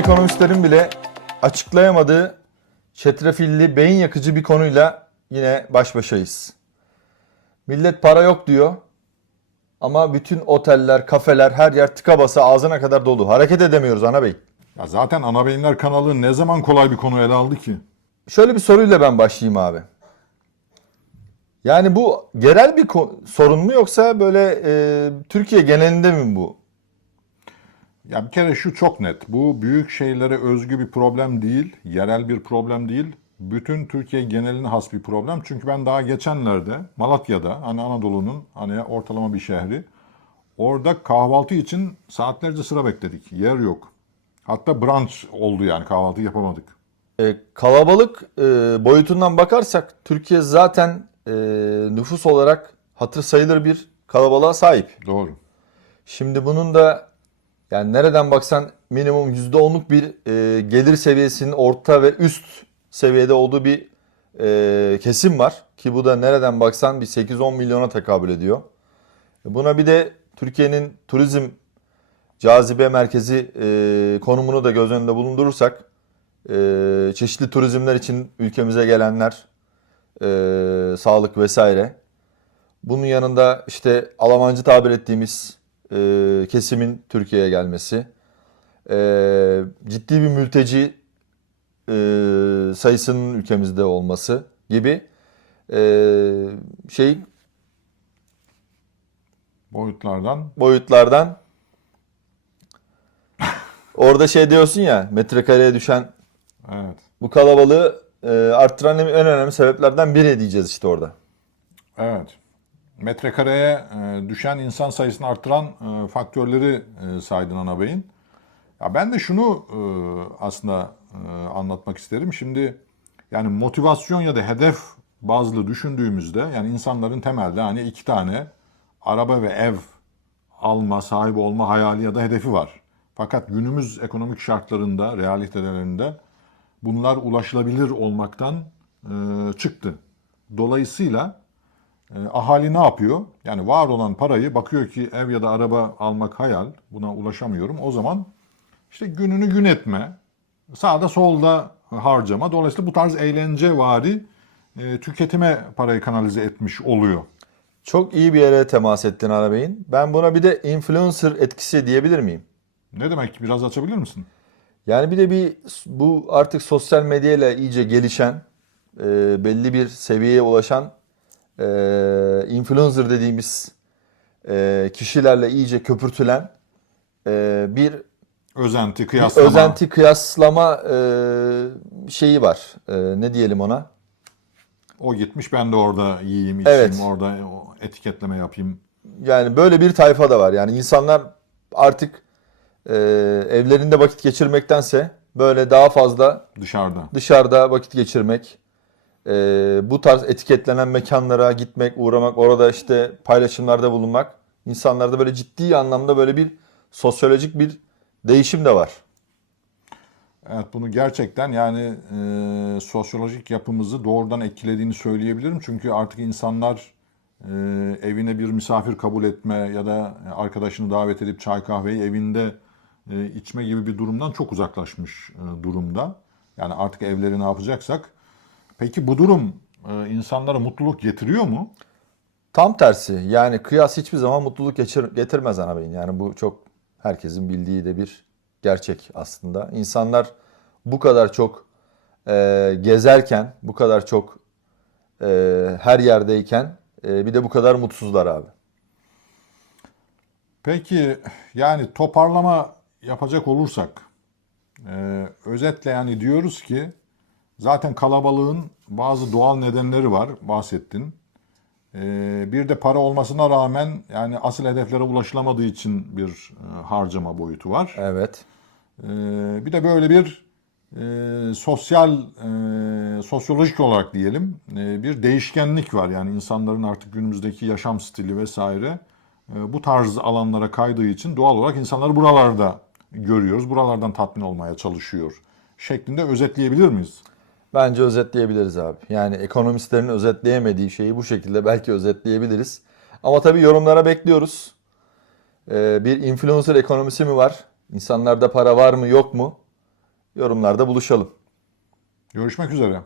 ekonomistlerin bile açıklayamadığı çetrefilli, beyin yakıcı bir konuyla yine baş başayız. Millet para yok diyor ama bütün oteller, kafeler, her yer tıka basa ağzına kadar dolu. Hareket edemiyoruz ana bey. Ya zaten Ana Beyinler kanalı ne zaman kolay bir konu ele aldı ki? Şöyle bir soruyla ben başlayayım abi. Yani bu genel bir sorun mu yoksa böyle e, Türkiye genelinde mi bu? Ya bir kere şu çok net. Bu büyük şeylere özgü bir problem değil, yerel bir problem değil. Bütün Türkiye geneline has bir problem. Çünkü ben daha geçenlerde Malatya'da, hani Anadolu'nun hani ortalama bir şehri, orada kahvaltı için saatlerce sıra bekledik. Yer yok. Hatta brunch oldu yani kahvaltı yapamadık. E, kalabalık e, boyutundan bakarsak Türkiye zaten e, nüfus olarak hatır sayılır bir kalabalığa sahip. Doğru. Şimdi bunun da yani nereden baksan minimum %10'luk bir e, gelir seviyesinin orta ve üst seviyede olduğu bir e, kesim var. Ki bu da nereden baksan bir 8-10 milyona tekabül ediyor. E, Buna bir de Türkiye'nin turizm cazibe merkezi e, konumunu da göz önünde bulundurursak e, çeşitli turizmler için ülkemize gelenler, e, sağlık vesaire. Bunun yanında işte Almancı tabir ettiğimiz e, kesimin Türkiye'ye gelmesi, e, ciddi bir mülteci e, sayısının ülkemizde olması gibi e, şey Boyutlardan boyutlardan orada şey diyorsun ya metrekareye düşen evet. bu kalabalığı e, arttıran en önemli sebeplerden biri diyeceğiz işte orada. Evet. Metrekareye e, düşen insan sayısını arttıran e, faktörleri e, saydın ana beyin. Ya ben de şunu aslında anlatmak isterim. Şimdi yani motivasyon ya da hedef bazlı düşündüğümüzde yani insanların temelde hani iki tane araba ve ev alma, sahip olma hayali ya da hedefi var. Fakat günümüz ekonomik şartlarında, realitelerinde bunlar ulaşılabilir olmaktan çıktı. Dolayısıyla e, ahali ne yapıyor? Yani var olan parayı bakıyor ki ev ya da araba almak hayal, buna ulaşamıyorum. O zaman işte gününü gün etme, sağda solda harcama. Dolayısıyla bu tarz eğlence vari e, tüketime parayı kanalize etmiş oluyor. Çok iyi bir yere temas ettin Arabeyin. Ben buna bir de influencer etkisi diyebilir miyim? Ne demek? Biraz açabilir misin? Yani bir de bir bu artık sosyal medyayla iyice gelişen, e, belli bir seviyeye ulaşan e, influencer dediğimiz e, kişilerle iyice köpürtülen e, bir Özenti, bir kıyaslama. özenti kıyaslama e, şeyi var. E, ne diyelim ona? O gitmiş ben de orada yiyeyim, içeyim, Evet. orada etiketleme yapayım. Yani böyle bir tayfa da var. Yani insanlar artık e, evlerinde vakit geçirmektense böyle daha fazla Dışarıda. dışarıda vakit geçirmek, e, bu tarz etiketlenen mekanlara gitmek, uğramak, orada işte paylaşımlarda bulunmak insanlarda böyle ciddi anlamda böyle bir sosyolojik bir değişim de var. Evet bunu gerçekten yani e, sosyolojik yapımızı doğrudan etkilediğini söyleyebilirim. Çünkü artık insanlar e, evine bir misafir kabul etme ya da arkadaşını davet edip çay kahveyi evinde e, içme gibi bir durumdan çok uzaklaşmış e, durumda. Yani artık evleri ne yapacaksak. Peki bu durum e, insanlara mutluluk getiriyor mu? Tam tersi yani kıyas hiçbir zaman mutluluk getirmez ana beyin. Yani bu çok herkesin bildiği de bir gerçek aslında. İnsanlar bu kadar çok e, gezerken, bu kadar çok e, her yerdeyken e, bir de bu kadar mutsuzlar abi. Peki yani toparlama yapacak olursak e, özetle yani diyoruz ki zaten kalabalığın bazı doğal nedenleri var bahsettin. E, bir de para olmasına rağmen yani asıl hedeflere ulaşılamadığı için bir e, harcama boyutu var. Evet. E, bir de böyle bir e, sosyal, e, sosyolojik olarak diyelim e, bir değişkenlik var. Yani insanların artık günümüzdeki yaşam stili vesaire e, bu tarz alanlara kaydığı için doğal olarak insanları buralarda görüyoruz. Buralardan tatmin olmaya çalışıyor şeklinde özetleyebilir miyiz? Bence özetleyebiliriz abi. Yani ekonomistlerin özetleyemediği şeyi bu şekilde belki özetleyebiliriz. Ama tabii yorumlara bekliyoruz. Ee, bir influencer ekonomisi mi var? İnsanlarda para var mı yok mu? Yorumlarda buluşalım. Görüşmek üzere.